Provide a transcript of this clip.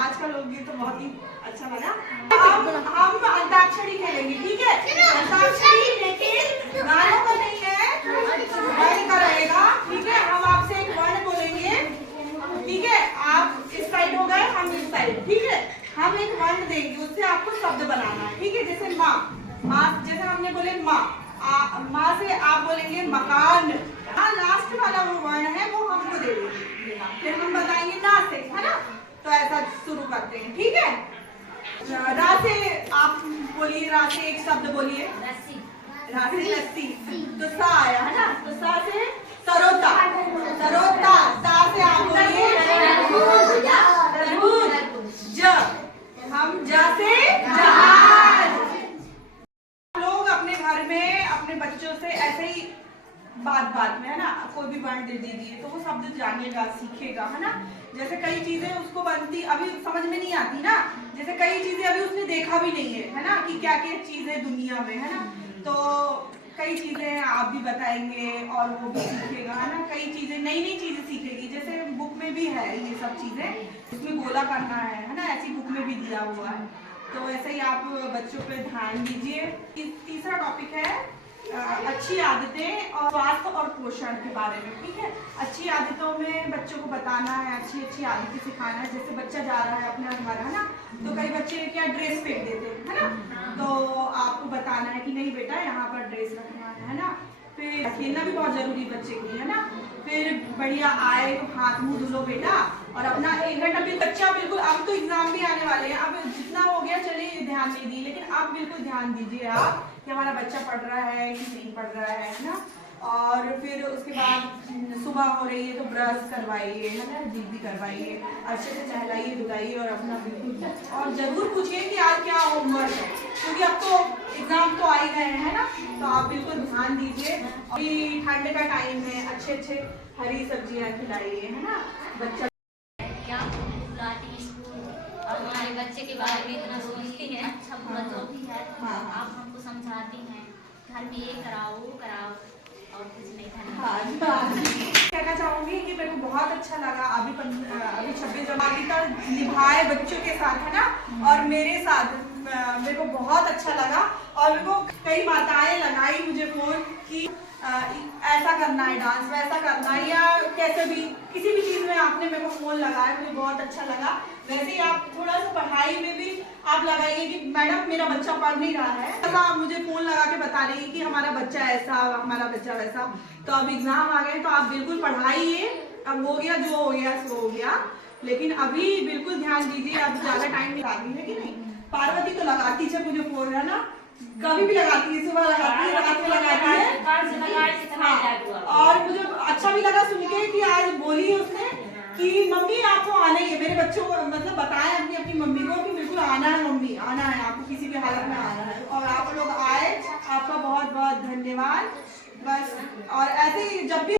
आज का लोकगीत तो बहुत ही अच्छा लगा। हम अंताक्षरी खेलेंगे, ठीक है? अंताक्षरी लेकिन गानों का नहीं है, वर्ण का रहेगा, ठीक है? हम आपसे एक वर्ण बोलेंगे, ठीक है? आप इस साइड हो गए, हम इस साइड, ठीक है? हम एक वर्ण देंगे, उससे आपको शब्द बनाना है, ठीक है? जैसे माँ, माँ जैसे हमने बोले माँ, माँ से आप बोलेंगे मकान। हाँ, लास्ट वाला वो वर्ण है वो हमको दे देना, फिर हम बताएंगे ना से, है ना? तो ऐसा शुरू करते हैं, ठीक है? रा से आप बोलिए, रा से एक शब्द बोलिए। रा से लस्सी, तो सा आया है ना? तो सा से सरोता, सरोता। ता से आप बोलिए तरबूज। ज हम जा से जहाज। लोग अपने घर में अपने बच्चों से ऐसे ही बात बात में, है ना, कोई भी वर्ण दे दीजिए तो वो शब्द जानेगा, सीखेगा, है ना? जैसे कई चीजें उसको बनती अभी समझ में नहीं आती ना, जैसे कई चीजें अभी उसने देखा भी नहीं है ना, कि क्या क्या चीजें दुनिया में, है ना? तो कई चीजें आप भी बताएंगे और वो भी सीखेगा, है ना? कई चीजें नई नई चीजें सीखेगी, जैसे बुक में भी है ये सब चीजें, इसमें गोला करना है ना? ऐसी बुक में भी दिया हुआ है। तो ऐसे ही आप बच्चों पे ध्यान दीजिए। तीसरा टॉपिक है अच्छी आदतें और स्वास्थ्य और पोषण के बारे में, ठीक है? अच्छी आदतों में बच्चों को बताना है, अच्छी अच्छी आदतें सिखाना है। जैसे बच्चा जा रहा है अपना घर, है ना, तो कई बच्चे क्या ड्रेस फेंक देते हैं, है ना? तो आपको बताना है कि नहीं बेटा यहाँ पर ड्रेस रखना है ना? फिर खेलना भी बहुत जरूरी बच्चे के लिए, है ना? फिर बढ़िया आए तो हाथ मुंह धुलो बेटा, और अपना 1 घंटा फिर बच्चा बिल्कुल, अब तो एग्जाम भी आने वाले हैं, अब जितना हो गया चलिए ध्यान नहीं दी, लेकिन आप बिल्कुल ध्यान दीजिए आप कि हमारा बच्चा पढ़ रहा है कि नहीं पढ़ रहा है ना? और फिर उसके बाद सुबह हो रही है तो ब्रश करवाइए, है ना, दीदी करवाइए, अच्छे से नहलाइए धुलाइए, और अपना बिल्कुल, और जरूर पूछिए कि आज क्या होमवर्क है, क्योंकि अब तो एग्जाम तो आ ही गए हैं ना? तो आप बिल्कुल ध्यान दीजिए। अभी ठंड का टाइम है, अच्छे अच्छे हरी सब्जियां खिलाइए, है ना? बच्चा और हमारे बच्चे के बारे में इतना सोचती हैं, अच्छा बुरा जो भी है आप हमको समझाती हैं, घर में ये कराओ वो कराओ, और कुछ नहीं था। कहना चाहूंगी कि मेरे को बहुत अच्छा लगा अभी 26 जनवरी का निभाए बच्चों के साथ, है ना, और मेरे साथ मेरे को बहुत अच्छा लगा। और मेरे को कई माताएं लगाई मुझे फोन कि ऐसा करना है, डांस वैसा करना है, या कैसे भी किसी भी चीज में आपने मेरे को फोन लगाया, मुझे बहुत अच्छा लगा। वैसे ही आप थोड़ा सा पढ़ाई में भी आप लगाइए कि मैडम मेरा बच्चा पढ़ नहीं रहा है, ऐसा आप मुझे फोन लगा के बता रही है कि हमारा बच्चा ऐसा, हमारा बच्चा वैसा। तो अब एग्जाम आ गए तो आप बिल्कुल पढ़ाइए, अब हो गया जो हो गया सो हो गया, लेकिन अभी बिल्कुल ध्यान दीजिए, अब ज्यादा टाइम लगाती है कि नहीं? पार्वती तो लगाती है मुझे फोन, है ना, कभी भी लगाती है, सुबह लगाती है, रात में लगाती है। हाँ, और मुझे अच्छा भी लगा सुन के कि आज बोली उसने कि मम्मी आपको आना ही है, मेरे बच्चों को मतलब बताएं अपनी अपनी मम्मी को कि बिल्कुल आना है मम्मी, आना है आपको, किसी भी हालत में आना है। और आप लोग आए, आपका बहुत बहुत धन्यवाद। बस, और ऐसे ही जब भी